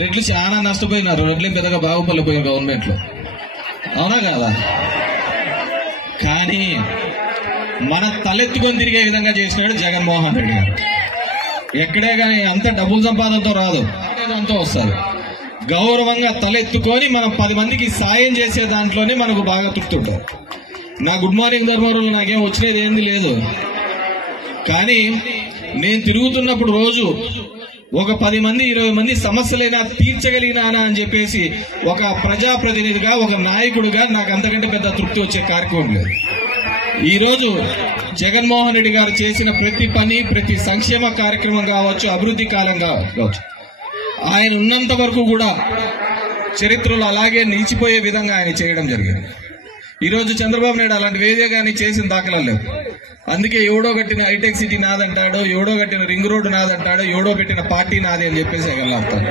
రెడ్లు చాలా నష్టపోయినారు. రెడ్లు పెద్దగా బాగుపడిపోయారు గవర్నమెంట్ లో, అవునా కాదా? కానీ మన తలెత్తుకొని తిరిగే విధంగా చేసినాడు జగన్మోహన్ రెడ్డి గారు. ఎక్కడే కానీ అంత డబ్బుల సంపాదనతో రాదు, అంతా వస్తుంది. గౌరవంగా తలెత్తుకొని మనం 10 మందికి సాయం చేసే దాంట్లోనే మనకు బాగా తృప్తి ఉంటుంది. నా గుడ్ మార్నింగ్ ధర్మవరంలో నాకేం వచ్చినది ఏంది లేదు, కానీ నేను తిరుగుతున్నప్పుడు రోజు ఒక 10 మంది 20 మంది సమస్యలైనా తీర్చగలిగినానా అని చెప్పేసి ఒక ప్రజాప్రతినిధిగా, ఒక నాయకుడిగా నాకు అంతకంటే పెద్ద తృప్తి వచ్చే కార్యక్రమం లేదు. ఈ రోజు జగన్మోహన్ రెడ్డి గారు చేసిన ప్రతి పని, ప్రతి సంక్షేమ కార్యక్రమం కావచ్చు, అభివృద్ధి కాలం కావచ్చు, ఆయన ఉన్నంత వరకు కూడా చరిత్రలో అలాగే నిలిచిపోయే విధంగా ఆయన చేయడం జరిగింది. ఈ రోజు చంద్రబాబు నాయుడు అలాంటి వేదే కానీ చేసిన దాఖలా లేవు. అందుకే ఎవడో కట్టిన హైటెక్ సిటీ నాదంటాడు, ఎవడో కట్టిన రింగ్ రోడ్డు నాదంటాడు, ఎవడో పెట్టిన పార్టీ నాది అని చెప్పేసి ఎగలాడతాడు.